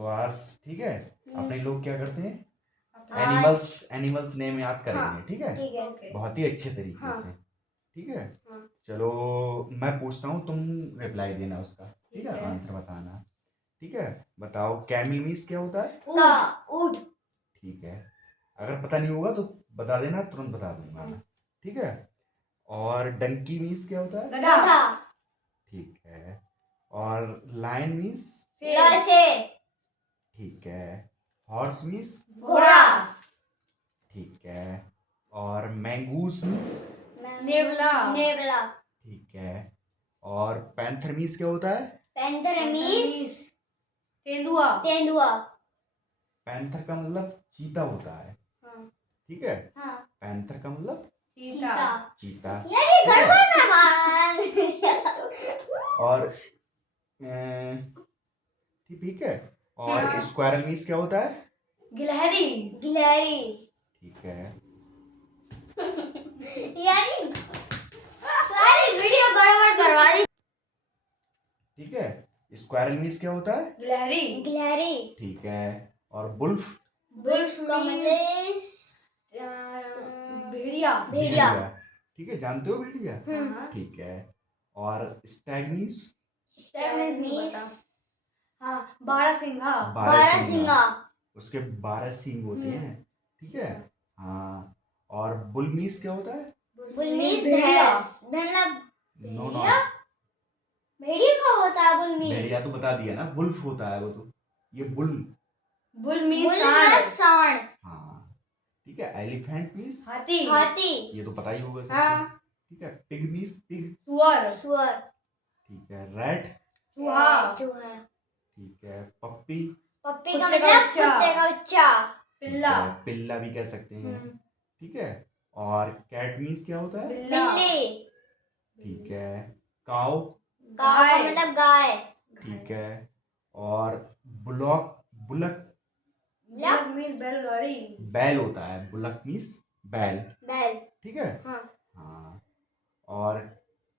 तो आज ठीक है, अपने लोग क्या करते हैं, आज एनिमल्स नेम याद करेंगे। हाँ, ठीक है, ठीक है। ओके। बहुत ही अच्छे तरीके हाँ। से। ठीक है, हाँ। चलो मैं पूछता हूँ, तुम रिप्लाई देना उसका। ठीक है, ठीक है। आंसर बताना। ठीक है, बताओ कैमल मीन्स क्या होता है। ऊँट। ठीक है, अगर पता नहीं होगा तो बता देना, तुरंत बता दूंगा मैं। ठीक है, और डंकी मीन्स क्या होता है। गधा। ठीक है, और लायन मीन्स। शेर। ठीक है, हॉर्स मीन्स। घोड़ा। ठीक है, और मैंगूस मीन्स। नेवला। नेवला। ठीक है, और पैंथर मीन्स क्या होता है। पैंथर मीन्स तेंदुआ। तेंदुआ। पैंथर का मतलब चीता होता है। हाँ। ठीक है, हाँ। पैंथर का मतलब चीता। चीता। यार ये ठीक है? गड़बड़ ना मान। और ठीक है, और हाँ। स्क्वायरल मीन्स क्या होता है। गिलहरी। गिलहरी। ठीक है, यार सारी वीडियो गड़बड़ करवा दी। ठीक है, स्क्वायरल मीन्स क्या होता है। गिलहरी। गिलहरी। ठीक है, और बुल्फ। बुल्फ कमलेश। भेड़िया। भेड़िया। ठीक है, जानते हो भेड़िया। हाँ। ठीक है, और स्टैग मीन्स। स्टैग नहीं पता। हाँ, बारहसिंघा। बारहसिंगा। उसके 12 सींग होते हैं। ठीक है, हाँ, और बुल मीन्स क्या होता है। बुल मीन्स भेड़िया। भैंस। मतलब नो भेड़िया? भेड़िया का होता है बुल मीन्स। भेड़िया तो बता दिया ना, बुल्फ होता है वो तो। ये बुल। बुल मीन्स बुल मतलब सांड। हाँ, ठीक है, एलिफेंट मीन्स। हाथी। हाथी। ये तो पता ही होगा सबको। हाँ। ठीक है, पिग मीन्स पिग। सुअर। सुअर। ठीक है, रैट। चूहा। चूहा। ठीक है, पप्पी। पप्पी का कुत्ते का मतलब बच्चा। कुत्ते का बच्चा। ठीक पिल्ला। है, पिल्ला भी कह सकते हैं। ठीक है, और कैट मीन्स क्या होता है। बिल्ला। बिल्ली। ठीक है, काउ। गाय का गाय। मतलब गाय। ठीक है, और बुलॉक। बुलक। बुलक मीन्स बैलगाड़ी। बैल होता है, बुलक मीन्स बैल। बैल। ठीक है, हाँ। हाँ, और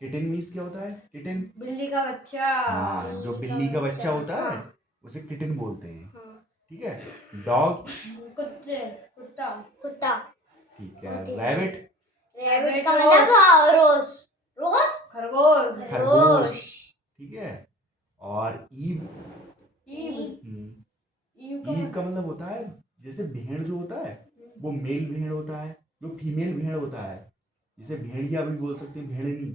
किटन मीन्स क्या होता है। किटन। बिल्ली का बच्चा। हाँ, जो बिल्ली का बच्चा होता है हाँ। उसे किटन बोलते हैं। हाँ। ठीक है, डॉग। कुत्ते। कुत्ता। कुत्ता। ठीक है, रैबिट। रैबिट का मतलब रोज। रोज। खरगोश। खरगोश। ठीक है, और ईव। ईव। ईव ईव का मतलब होता है, जैसे भेड़ जो होता है वो मेल भेड़ होता है, जो फीमेल भेड़ होता है जिसे भेड़िया भी बोल सकते हैं, भेड़नी।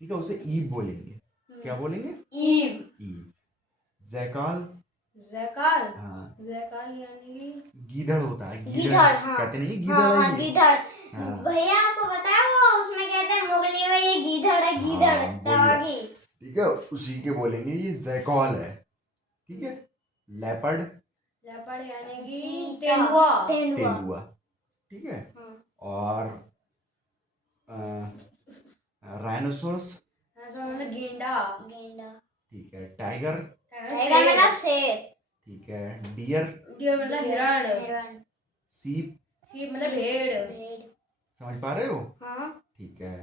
ठीक है, उसे ईव बोलेंगे। क्या बोलेंगे। ईव। ईव। जैकाल। जैकाल। हाँ, जैकाल यानी गीदड़ होता है। गीदड़। हाँ। कहते नहीं गीदड़ हाँ है हाँ ये। गीदड़। हाँ। भैया आपको पता है वो उसमें कहते हैं मुगली में ये गीदड़ है गीदड़ हाँ, वही है। तवागी। ठीक है, उसी के बोलेंगे, ये जैकॉल है। ठीक है, लेपर्ड। लेपर्ड यानी कि चीता। तेंदुआ। तेंदुआ। ठीक है, हाँ। और राइनोसोरस। ऐसा मतलब गेंडा। गेंडा। ठीक है, टाइगर। टाइगर मतलब शेर। ठीक है, डियर। डियर मतलब हिरण। हिरण। सीप। शीप मतलब भेड़। भेड़। समझ पा रहे हो। हाँ। ठीक है,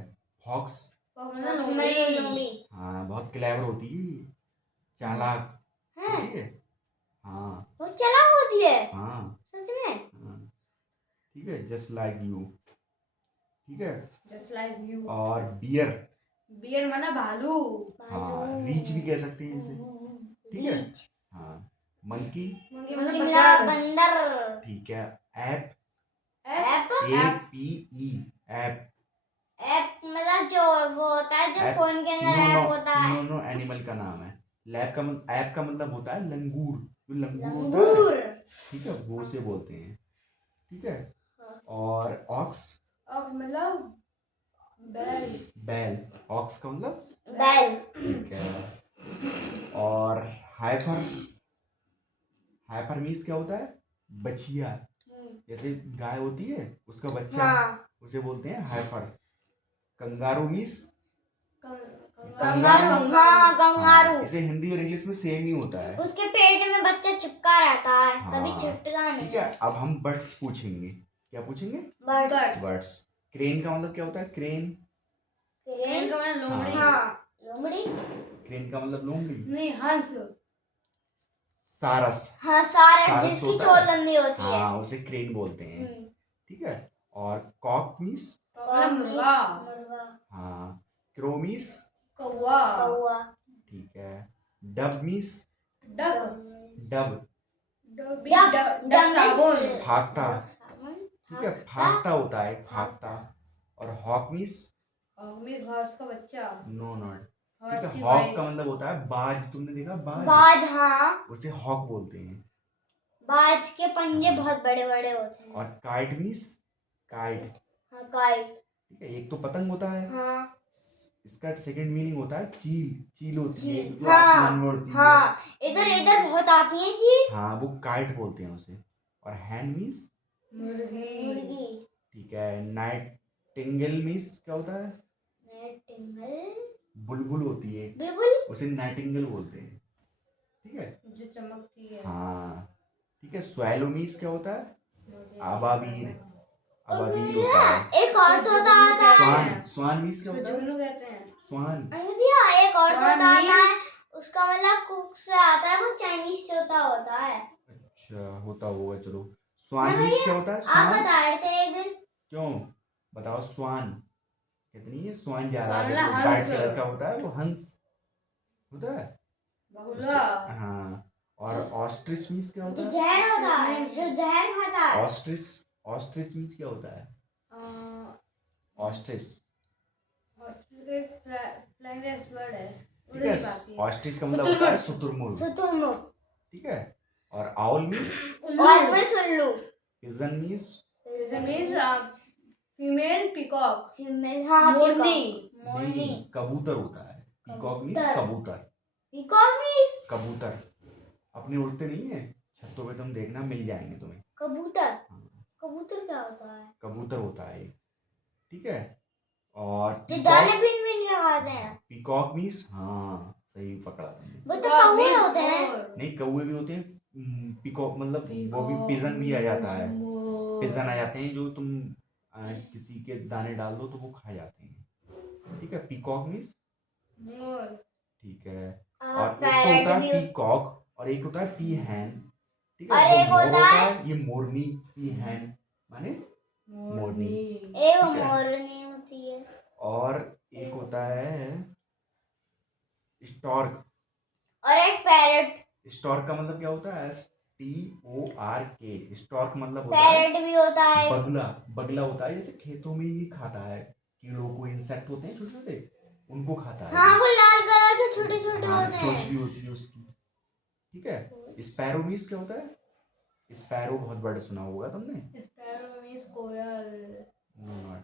फॉक्स। और मतलब मतलब लोमड़ी। लोमड़ी। हाँ, बहुत क्लेवर होती है ये, चालाक हैं? होती है। हाँ। वो चला होती है हाँ। सच में। हाँ, ठीक है, जस्ट लाइक यू। ठीक है, जस्ट लाइक यू। और बियर। बियर मतलब भालू। हाँ, रीच भी कह सकते हैं इसे। ठीक है, रीच। हाँ, मंकी। मंकी मतलब मतलब बंदर। ठीक है, app. App. APE। App. App मतलब जो वो होता है जो फोन के अंदर ऐप होता है। नो एनिमल का नाम है। ऐप का मतलब होता है लंगूर, जो लंगूर होता लंगूर। है। ठीक है, वो से बोलते हैं। ठीक है, हाँ। और ऑक्स। और मतलब बैल। बैल। ऑक्स का मतलब बैल। ठीक है, और हाइपर। हाइपर मीन्स क्या होता है। बछिया। जैसे गाय होती है उसका बच्चा, हाँ। उसे बोलते हैं हाइपर। Kangaroo means. कंगारू। हाँ कंगारू। इसे हिंदी और इंग्लिश में सेम ही होता है। उसके पेट में बच्चा चिपका रहता है कभी हाँ, छुटता नहीं ठीक है, अब हम बर्ड्स पूछेंगे। क्या पूछेंगे। बर्ड्स। बर्ड्स। क्रेन का मतलब क्या होता है। क्रेन। क्रेन का मतलब लोमड़ी। हाँ लोमड़ी। क्रेन का मतलब लोमड़ी। नहीं, हंस। सारस। हाँ सारस सारस जिसकी होता चोट है। लंबी होती है। हाँ, उसे क्रेन बोलते हैं। ठीक है। और कॉक मीन्स, मुर्गा, मुर्गा, हाँ, क्रो मीन्स, कौवा, कौवा, ठीक है। Dub means, duck, dub, duck साबुन, भागता। साबुन, ठीक है, भागता होता है, भागता। और हॉक मीन्स, हॉर्स, हॉर्स का बच्चा, नो नॉट। ठीक हॉर्स है, की हॉक वाइफ, का मतलब होता है बाज। तुमने देखा बाज? बाज, हाँ उसे हॉक बोलते हैं। बाज के पंजे हाँ। बहुत बड़े बड़े होते हैं। और काइट मीन्स, काइट। हाँ काइट, ठीक है, एक तो पतंग होता है। हाँ इसका सेकंड मीनिंग होता है चील। चील होती है जो हाँ आसमान में उड़ती है। हाँ इधर इधर बहुत आती है चील। हाँ, वो काइट बोलते हैं उसे। और हैन मीन्स, मुर्गी, मुर्गी, ठीक है। नाइटिंगेल मीन्स क्या होता है? नाइटिंगेल, बुलबुल होती है, बुलबुल, उसे नाइटिंगेल बोलते हैं। ठीक है। जो चमकती है। हाँ, ठीक है। स्वैलो मीन्स क्या होता है? मुझे अबाबीर। नहीं पता। अबाबीर होता है। एक और तोता आता है। स्वान। स्वान मीन्स क्या होता है? जुगनू कहते हैं। स्वान। अंकिया एक और स्वान तोता आता है, means- उसका मतलब कुक से आता है, वो चाइनीज तोता होता है। अच्छा, होता होगा, चलो। स्वान हाँ मीन्स क्या होता है? आप स्वान। बता रहे थे एक दिन। क्यों? बताओ। स्वान कितनी है? स्वान जा रहा स्वान है, मतलब वाइट हंस। कलर का होता है, वो हंस होता है। बगुला, हाँ। और ऑस्ट्रिच मीन्स क्या होता जो है? जहर होता है, जो जहर खाता है। ऑस्ट्रिच। ऑस्ट्रिच मीन्स क्या होता है? Ostrich. Hospital flightless bird है, उड़ ठीक है। नहीं पाती है। ऑस्ट्रिच का मतलब होता है शुतुरमुर्ग। शुतुरमुर्ग, ठीक है। और आउल मीन्स, और मैं सुन लूं। Pigeon means, female peacock, female, हाँ मोरनी, मोरनी, नहीं, कबूतर होता है। पीकॉक मीन्स कबूतर। कबूतर। पीकॉक मीन्स कबूतर अपने उड़ते नहीं है, छतों पे तुम देखना मिल जाएंगे तुम्हें। कबूतर। हाँ, कबूतर क्या होता है? कबूतर होता है। ठीक है। और जो दाने भिन भिन के खाते हैं। पीकॉक मीन्स, हाँ सही पकड़ा तुमने। वो तो कौवे होते हैं। नहीं, कौवे भी होते हैं। पीकॉक मतलब वो भी, पिजन भी आ जाता है। पिजन आ जाते हैं जो तुम किसी के दाने डाल दो तो वो खा जाते हैं। ठीक है। पीकॉक मीन्स, मोर, ठीक है। और एक तो पैरट होता है भी। पीकॉक और एक होता है पी हैन। ठीक है। और वो एक मोर होता होता है है, ये मोरनी। पी हैन माने मोरनी। एक ठीक है। मोरनी होती है। और एक होता है स्टॉर्क। और एक पैरट। स्टॉर्क का मतलब क्या होता है? STORK। स्टॉर्क मतलब होता है पैरट भी होता है। बगला। बगला होता है, जैसे खेतों में ही खाता है, कीड़ों को, इंसेक्ट होते हैं छोटे छोटे, उनको खाता है। हाँ वो लाल कलर के छोटे छोटे हाँ, होते चोंच हैं। भी होती है उसकी। ठीक है। स्पैरो मीन्स क्या होता है? स्पैरो बहुत बड़ा सुना होगा तुमने। स्पैरो मीन्स कोयल, नो नॉट।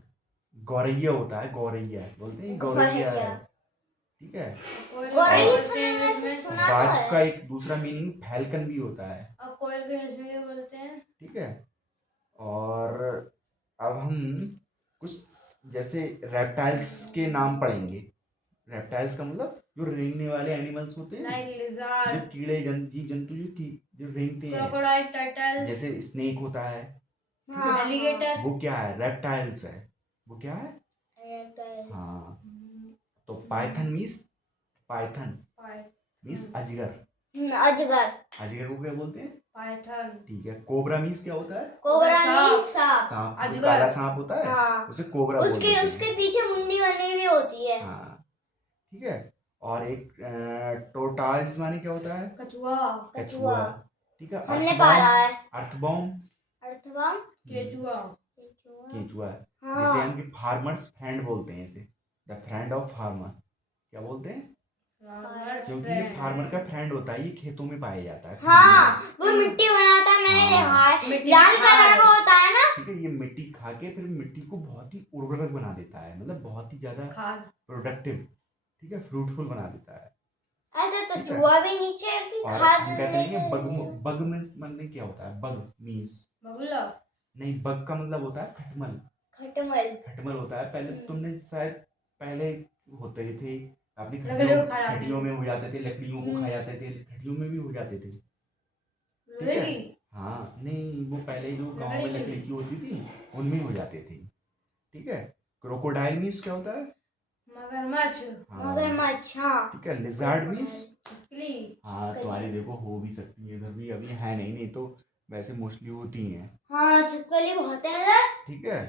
गौरैया होता है, गौरैया बोलते हैं, गौरैया है। ठीक है। गौरैया और सुना है, वैसे सुना तो बाज है। का एक दूसरा मीनिंग फैल्कन भी होता है। अब कोयल के इंग्लिश में क्या बोलते हैं? ठीक है। और अब हम कुछ जैसे रेप्टाइल्स के नाम पढ़ेंगे। रेप्टाइल्स का मतलब जो रेंगने वाले एनिमल्स होते हैं, लाइक जो लिजर्ड, कीड़े जीव जंतु जो रेंगते हैं, क्रोकोडाइल, टर्टल, जैसे स्नेक होता है। ठीक हाँ, है। एलिगेटर, वो क्या है? रेप्टाइल्स है। वो क्या है? हाँ। हाँ। तो पाइथन मीन्स, पाइथन मीन्स अजगर। अजगर, अजगर को क्या बोलते हैं? पाइथन, ठीक है। कोबरा मीन्स क्या होता है? कोबरा सांप। मीन्स सांप। सांप। जो अजगर। काला सांप होता है, हाँ। उसे कोबरा बोलते उसके हैं। उसके पीछे मुंडी बनी हुई होती है। हाँ। ठीक है। और एक टोटाइस माने क्या होता है? कछुआ, कछुआ। ठीक है। हमने पाला है। अर्थबॉम, अर्थवर्म, केचुआ, केचुआ। हाँ। जिसे हम फार्मर्स फ्रेंड बोलते हैं, इसे द फ्रेंड ऑफ फार्मर। क्या बोलते हैं? क्योंकि ये फार्मर का फ्रेंड होता है, ये खेतों में पाया जाता है। हाँ वो मिट्टी बनाता है, मैंने हाँ। देखा है, मिट्टी लाल खा कलर का होता है ना। ठीक है। ये मिट्टी खा के फिर मिट्टी को बहुत ही उर्वरक बना देता है, मतलब बहुत ही ज्यादा खाद, प्रोडक्टिव। ठीक है। फ्रूटफुल बना देता है। अच्छा तो ठीक है। चूहा भी नीचे की और खाद हम कहते हैं लेके- बग में मतलब क्या होता है? बग मीन्स, बगुला, नहीं, बग का मतलब होता है खटमल। खटमल। खटमल होता है। पहले तुमने शायद, पहले होते थे अपनी लकड़ियों को खा जाते खटियों थे। में हो जाते थे, लकड़ियों को खा जाते थे, खटियों में भी हो जाते थे। ठीक लोहे है। की, हाँ, नहीं, वो पहले जो गांव में लकड़ी की। लकड़ी की होती थी उनमें हो जाते थे। ठीक है। क्रोकोडाइल मीन्स क्या होता है? मगरमच्छ, हाँ। मगरमच्छ, हाँ। ठीक है। लिजार्ड मीन्स, छिपकली, हाँ तुम्हारी देखो हो भी सकती है, इधर भी अभी है नहीं तो वैसे मोस्टली होती हैं। हाँ छिपकली बहुत है ना। ठीक है।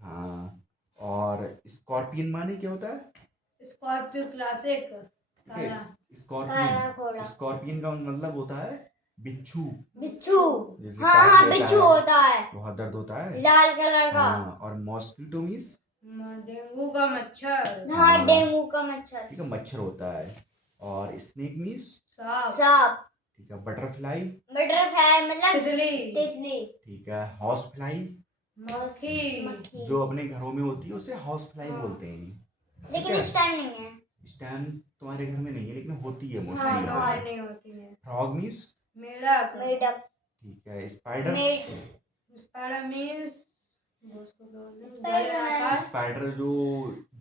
हाँ और स्कॉर्पियन माने क्या होता है? स्कॉर्पियो क्लासिक ठीक है। काला स्कॉर्पियन, घोड़ा। स्कॉर्पियन का मतलब होता है बिच्छू। बिच्छू। जैसे हाँ काट हाँ लेता बिच्छू है, होता है बहुत दर्द होता है। लाल कलर का। हाँ और मॉस्किटो मीन्स डेंगू का मच्छर हाँ हाँ। डेंगू का मच्छर। ठीक है, मच्छर होता है। और स्नेक मीन्स सांप सांप। ठीक है, बटरफ्लाई बटरफ्लाई मतलब तितली तितली। ठीक है, हाउस फ्लाई मक्खी मक्खी। जो अपने घरों में होती है उसे हाउस फ्लाई हाँ। बोलते हैं। ठीक लेकिन है, इस टाइम नहीं है। इस टाइम तुम्हारे घर में नहीं है लेकिन होती है हाँ, मोस्टली हाँ। यहाँ हमारे पे। नहीं होती है फ्रॉग मीन्स मेढक मेढक। ठीक है, spider spider means Spiderman. Spider जो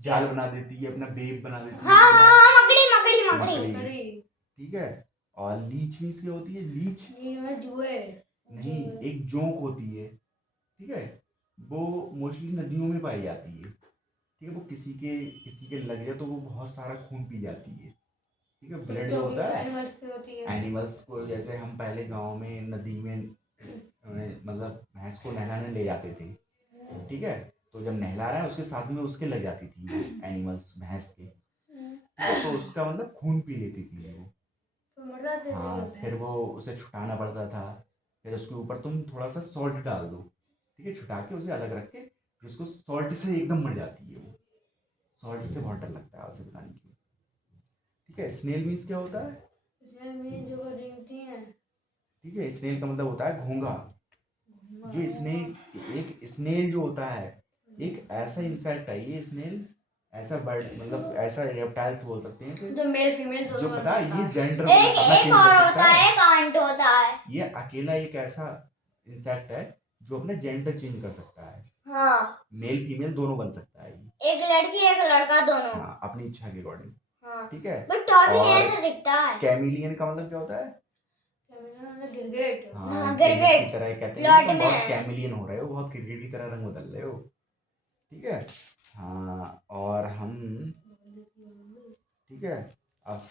जाल बना देती है, अपना वेब बना देती है हाँ पूरा। हाँ हाँ मकड़ी मकड़ी मकड़ी। मकड़ी। ठीक है। और लीच मीन्स क्या होती है? लीच जुए नहीं, एक जोंक होती है। ठीक है, वो मोस्टली नदियों में पाई जाती है। ठीक है, वो किसी के लग जाए तो वो बहुत सारा खून पी जाती है। ठीक है, ब्लड जो होता है एनिमल्स की होती है एनिमल्स को, जैसे हम पहले गांव में नदी में मतलब भैंस को नहलाने ले जाते थे। ठीक है, तो जब नहला रहा है उसके साथ में उसके लग जाती थी वो एनिमल्स भैंस के। ठीक है, तो उसका मतलब खून पी लेती थी वो। तो मर जाते थे हाँ जब फिर वो उसे छुटाना पड़ता था। फिर उसके ऊपर तुम थोड़ा सा सॉल्ट डाल दो। ठीक है, छुटा के उसे अलग रख के फिर उसको सॉल्ट से एकदम मर जाती है वो। सॉल्ट से बहुत डर लगता है उसे, पता नहीं क्यों। ठीक है, स्नेल मीन्स क्या होता है? इसमें मीन जो रेंगती हैं ठीक है, स्नेल का मतलब होता है घोंघा। जो स्नेल, एक स्नेल जो होता है एक ऐसा इंसेक्ट है ये स्नेल, ऐसा बर्ड मतलब ऐसा रेप्टाइल्स बोल सकते हैं इसे, जो मेल फीमेल जो दोनों पता है ये जेंडर एक अपना एक चेंज और कर होता सकता है है। एक आंट होता है। ये अकेला एक ऐसा इंसेक्ट है जो अपना जेंडर चेंज कर सकता है। हाँ मेल फीमेल दोनों बन सकता है ये। एक लड़की एक लड़का दोनों। हाँ, अपनी इच्छा के अकॉर्डिंग। हाँ ठीक है। बट टॉमी और ऐसा दिखता है। कैमिलियन का मतलब क्या होता है? गिरगिट हाँ, गिरगिट गिरगिट। की तरह कहते हैं प्लॉट तुम में बहुत है। कैमिलियन हो रहे हो, बहुत गिरगिट की तरह रंग बदल रहे हो। ठीक है। हाँ और हम ठीक है अब